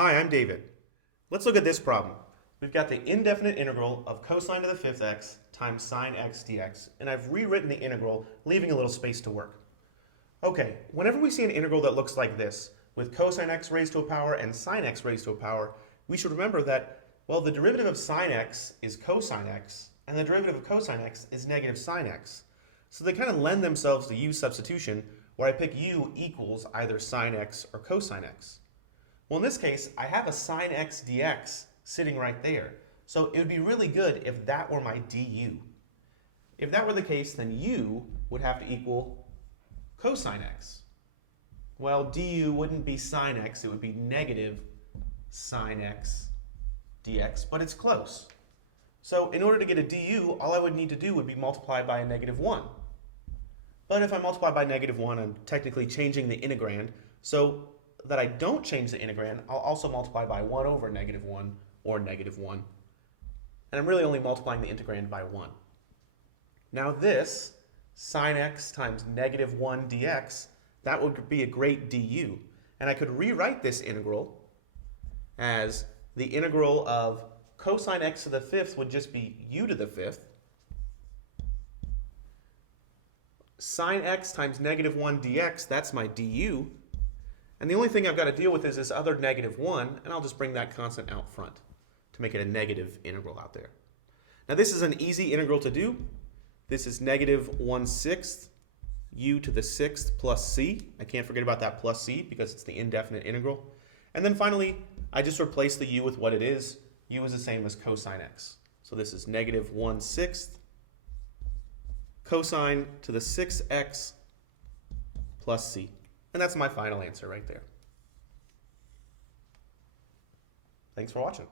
Hi, I'm David. Let's look at this problem. We've got the indefinite integral of cosine to the fifth x times sine x dx, and I've rewritten the integral, leaving a little space to work. Okay, whenever we see an integral that looks like this, with cosine x raised to a power and sine x raised to a power, we should remember that, well, the derivative of sine x is cosine x, and the derivative of cosine x is negative sine x. So they kind of lend themselves to u substitution, where I pick u equals either sine x or cosine x. Well, in this case, I have a sine x dx sitting right there. So it would be really good if that were my du. If that were the case, then u would have to equal cosine x. Well, du wouldn't be sine x, it would be negative sine x dx, but it's close. So in order to get a du, all I would need to do would be multiply by a negative 1. But if I multiply by negative 1, I'm technically changing the integrand. So that I don't change the integrand, I'll also multiply by 1 over negative 1 or negative 1. And I'm really only multiplying the integrand by 1. Now this, sine x times negative 1 dx, that would be a great du. And I could rewrite this integral as the integral of cosine x to the fifth would just be u to the fifth. Sine x times negative 1 dx, that's my du. And the only thing I've got to deal with is this other negative 1, and I'll just bring that constant out front to make it a negative integral out there. Now this is an easy integral to do. This is negative 1/6 u to the sixth plus c. I can't forget about that plus c because it's the indefinite integral. And then finally, I just replace the u with what it is. U is the same as cosine x. So this is negative 1/6 cosine to the 6x plus c. And that's my final answer right there. Thanks for watching.